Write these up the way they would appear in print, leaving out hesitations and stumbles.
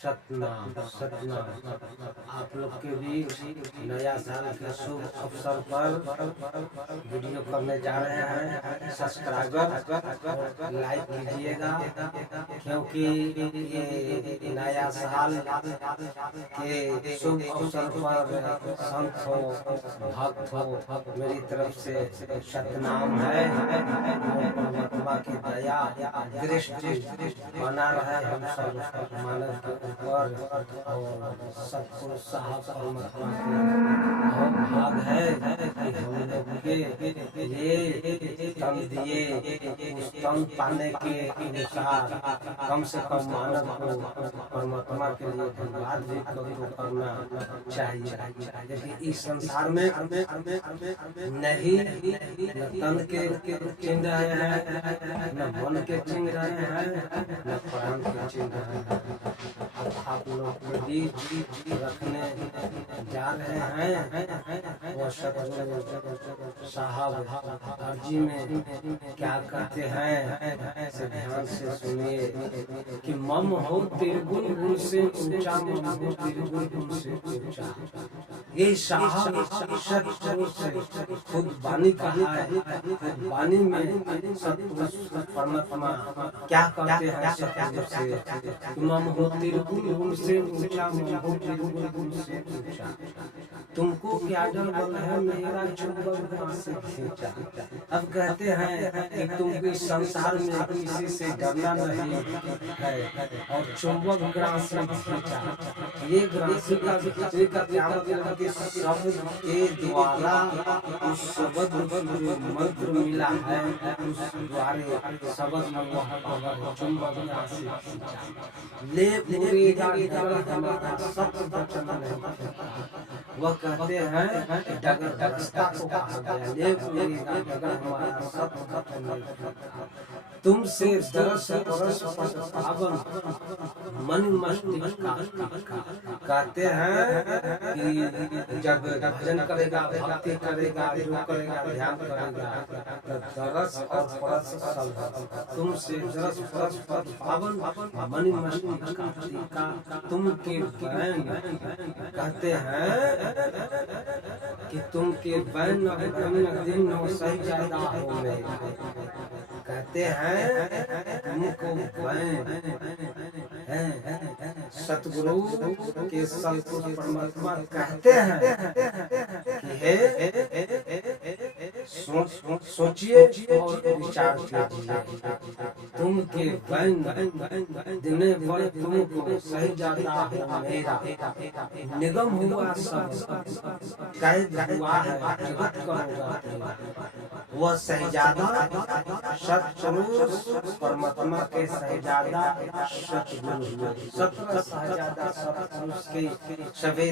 सतनाम सतनाम। आप लोग के बीच नया साल के शुभ अवसर पर वीडियो करने जा रहे हैं। सब्सक्राइबर लाइक कीजिएगा, क्योंकि ये नया साल के शुभ अवसर पर संत हो, भक्त हो, मेरी तरफ से सतनाम है। और परमात्मा की दया दृष्टि बना रहे हम सब मानव के ऊपर। और सतपुरुष साहब परमात्मा के बहुत भाग है कि हम लोग के ये तन दिए, उस तन पाने के अनुसार कम से कम मानव को परमात्मा के लिए धन्यवाद भी करना चाहिए। लेकिन इस संसार में नहीं तन के चिन्ह रहे हैं, न मन के चिन्ह रहे हैं, न प्राण के चिन्ह रहे हैं। आप लोग के बीच रखने जा रहे हैं वो सतगुरु साहब अर्जी में क्या कहते हैं, से ध्यान से सुनिए कि मम हो तिरगुण गुण से ऊंचा, मम हो तिरगुण गुण से ऊंचा। ये साहब सतगुरु से खुद वाणी कहा है। खुद वाणी में सतपुरुष परमात्मा क्या कहते हैं सतगुरु से, मम हो तिरगुण गुण से ऊंचा, मम हो तिरगुण गुण से ऊंचा। तुमको क्या डर बन है मेरा चुंबक वहां से खींचा। अब कहते हैं कि तुमको इस संसार में किसी से डरना नहीं है, और चुंबक ग्रास से खींचा। ये ग्रासी का क्या मतलब कि शब्द के द्वारा उस शब्द मंत्र मिला है, उस द्वारे शब्द में चुंबक ग्रास से खींचा। ले हमारा सत्य वचन नहीं। वह कहते हैं डगर रास्ता को कहा गया, ले हमारा सत्य वचन नहीं। तुमसे दरस परस पावन मन मस्तिष्क का। कहते हैं कि जब भजन करेगा, भक्ति करेगा, जो करेगा, ध्यान करेगा, तो दरस और परस सब। तुमसे दरस परस पावन मन मस्तिष्क का तुम के बैन। कहते हैं कि तुम के बैन दिन सही ज्यादा हो गए। कहते हैं तुमको बैन सतगुरु के सतपुरुष परमात्मा कहते हैं कि हे सोचिए और विचार कीजिए। तुम के बैन दिन भर तुमको सही जाता हो मेरा। निगम हुआ सब कैद हुआ है जगत का। वह सहजादा सतपुरुष परमात्मा के सहजादा सतगुरु। सत्रह सहजादा सतपुरुष के सभी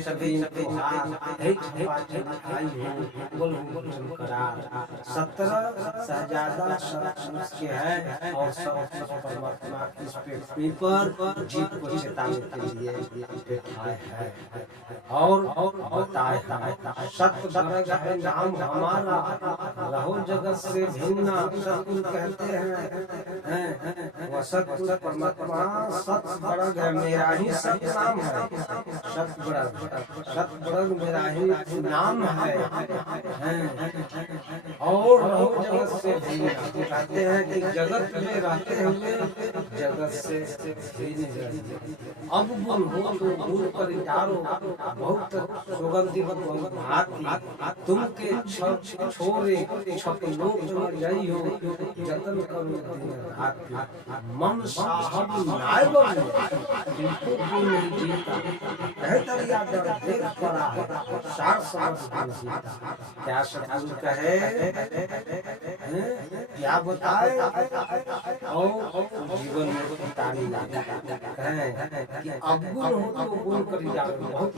सत्रह सहजादा सतपुरुष के हैं, और सब परमात्मा इस पृथ्वी पर जीव को चेताने के लिए बैठाए है। और बताए है सत्य वर्ग है नाम हमारा, रहो जगत से भिन्ना। सतगुरु कहते हैं वह सतगुरु परमात्मा सत्य वर्ग है, मेरा ही सत्य नाम है। सत्य वर्ग मेरा ही नाम है। और रहो जगत से भिन्न। कहते हैं कि जगत में रहते हुए जगत से भिन्न रहते। अब गुण हो तो गुण पर यारो, बहुत सुगंधि भांति तुम के छोरे छप लोक में गई हो। जतन करो दिन रात मम साहब नायब तुमको कोई नहीं जीता। बेहतर या डर देख पड़ा सार समझ। क्या सतगुरु कहे, क्या बताए और जीवन में उतारी लाए कि अवगुण हो तो गुण कर जाओ। बहुत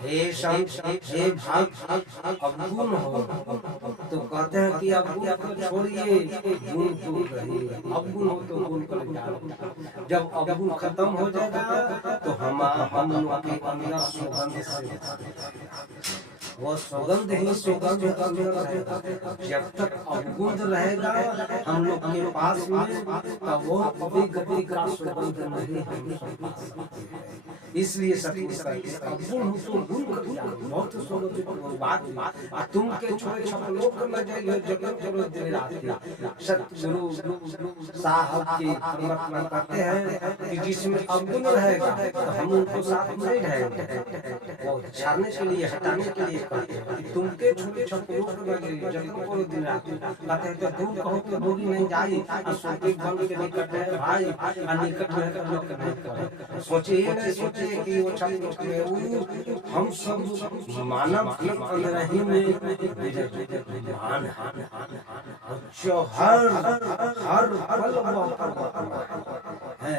हे संत हे भाग अवगुण हो तो कहते हैं कि अवगुण को छोड़िए, गुण को रहिए। अवगुण हो तो गुण कर जाओ। जब अवगुण खत्म हो जाएगा तो हम लोग के अंदर सुगंध से वो सुगंध ही सुगंध रहेगा। जब तक अवगुण रहेगा हम लोग के पास में, तब वो कभी कभी का सुगंध नहीं हम सब पा सकते हैं। इसलिए अवगुण हो तो गुण कर दिया, बहुत सुगंध बात तुम के छोड़े छपलों कर न जाइए जगत करो दिन रात। सतगुरु साहब की परमात्मा कहते हैं कि जिसमें अवगुण रहेगा तो हम उनको साथ में नहीं रहेंगे, वो छाड़ने के लिए हटाने के लिए कहते हैं कि तुम के छोटे छपलों कर न जाइए जगत करो दिन रात। कहते हैं तो दूर कहो तो दूरी नहीं जाई, सुखदेव बन के निकट है भाई, निकट रहकर लोग नहीं करे। सोचिए नहीं सोचिए कि वो छप में हम सब मानव के अंदर ही में मान जो हर पल है,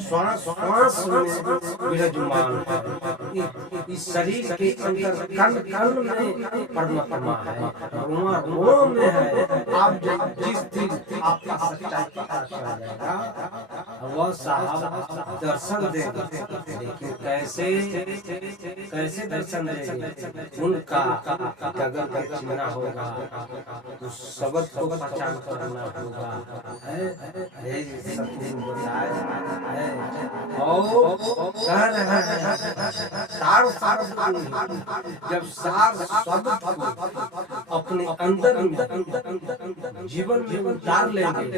श्वास श्वास में विराजमान है। इस शरीर के अंदर कण कण में परमात्मा है, रोम रोम में है। आप जिस दिन आपका सच्चाई पता चल जाएगा वह साहब दर्शन देंगे। लेकिन कैसे कैसे दर्शन देंगे? उनका गगन पे चिन्ह होगा, उस शब्द को पहचान करना होगा। और कह रहे हैं सार सार जब सार शब्द अपने अंदर जीवन में उतार लेंगे,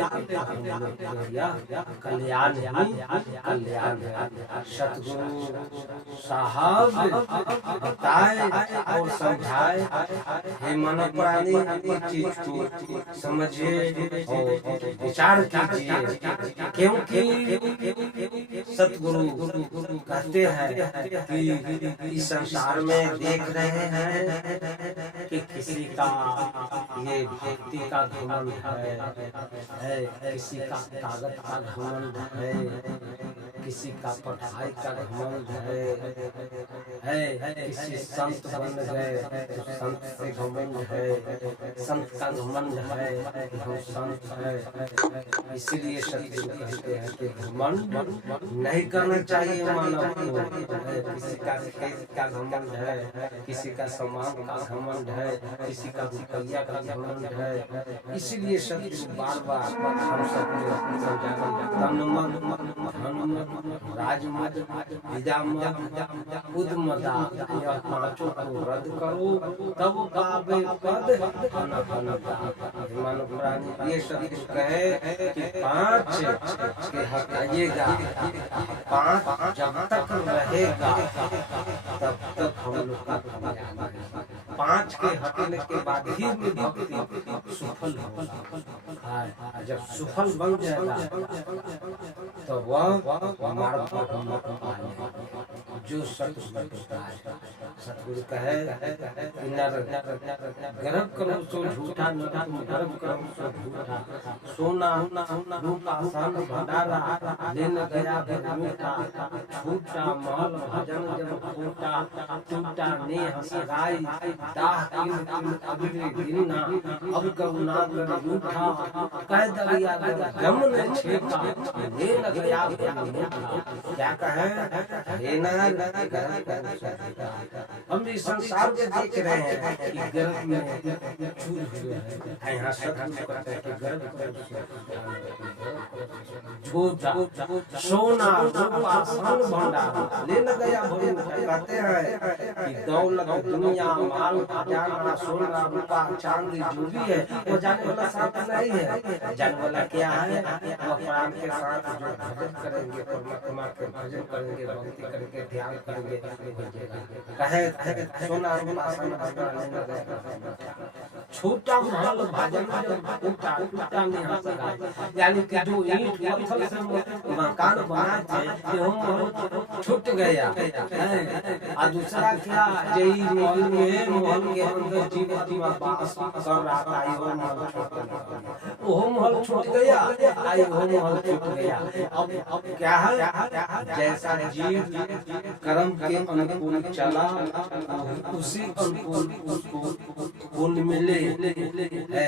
कल्याण कल्याण। सतगुरु साहब बताए और समझाए, हे मानव प्राणी इस चीज को समझिए और विचार कीजिए। क्योंकि सतगुरु कहते हैं कि इस संसार में देख रहे हैं कि किसी का ये व्यक्ति का घमंड है, किसी का कागज का घमंड है, किसी का पढ़ाई का घमंड है, किसी संत बन गए तो संत से घमंड है, संत का घमंड है कि हम संत है। इसीलिए सतगुरु कहते हैं कि घमंड नहीं करना चाहिए मानव को। किसी का घमंड है, किसी का सम्मान का घमंड है, किसी का रुपया का घमंड है। इसीलिए सतगुरु बार बार हम सबको समझाते तन मन धन मन राज मद विद्या मद बुद्ध मदा, यह पांचों को रद्द करो तब पावे पद अनंता। मानव प्राणी ये सतगुरु कहे कि पांच के हटाइएगा, पांच जब तक रहेगा तब तक हम लोग का कल्याण है। पांच के हटने के बाद ही में भक्ति सफल होगा। जब सफल बन जाएगा तो वह मार्ग पर हम लोग पाएंगे जो सतगुरु कहे गर्भ करो सो झूठा, न गर्भ करो सो झूठा। सोना रूपा सन भंडारा लेन गया मीठा, छूटा महल भजन जब फूटा, टूटा नेह सगाई दाह तीन अगले दिन ना, अब करुणा कर रूठा, कह दरिया गम ने छेका, लेन गया क्या कहे हम इस संसार में देख रहे हैं कि गर्भ में छूट हुए हैं। यहाँ सतगुरु कहते हैं कि गर्भ झूठा सोना रूपा सन भंडारा लेन गया भोजन। कहते हैं कि दौलत दुनिया माल खजाना सोना रूपा चांदी जो भी है वो जाने वाला साथ नहीं है। जाने वाला क्या है? वह प्राण के साथ जो भजन करेंगे, परमात्मा के भजन करेंगे, भक्ति करेंगे, ध्यान करेंगे, कहे सोना रूपा सन भंडारा छूटा महल भजन टूटा टूटा नहीं सका। यानी कि जो ईंट पत्थर से मकान बना थे वो छूट गया। और दूसरा क्या, यही महल में महल के अंदर जीव वास कर रहा था, वो महल छूट गया, वो महल छूट गया। अब क्या है, जैसा जीव कर्म के अनुकूल चला, उसी अनुकूल उसको पुण्य मिले है।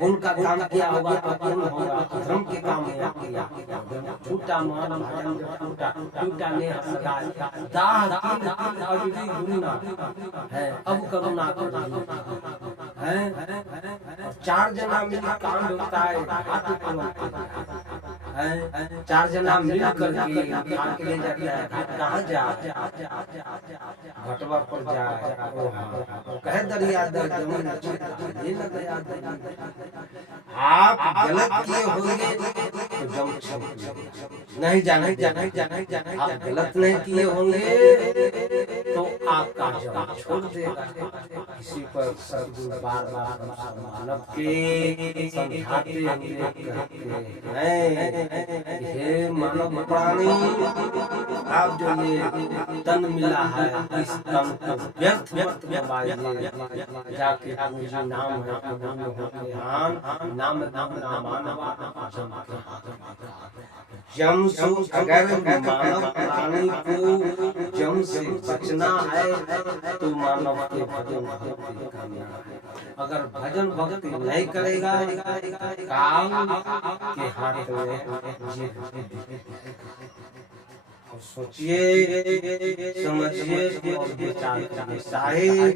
उनका काम किया होगा तो पुण्य होगा, धर्म के काम में किया। झूठा मान भजन टूटा ने सदा दाह अवधि गुना है, अब करुणा है। चार जना मिलकर कांड होता है, चार जना मिल करके घाट के ले जाता है। घाट कहाँ जा, घटवा पर जा, कहे दरिया आप गलत किए होंगे तो जम नहीं जाना, आप गलत नहीं किए होंगे तो आपका जम छोड़ देगा। इसी पर सदगुरु बार बार मानव के समझाते हैं, हे मानव प्राणी, आप जो ये तन मिला है इस तन को व्यर्थ जाके मुझे नाम है नाम जम से अगर मानव प्राणी को जम से बचना है तो मानव के भजन भक्ति करना है। अगर भजन भक्ति नहीं करेगा काम के हाथ में सोचिए, समझिए और विचार करिए।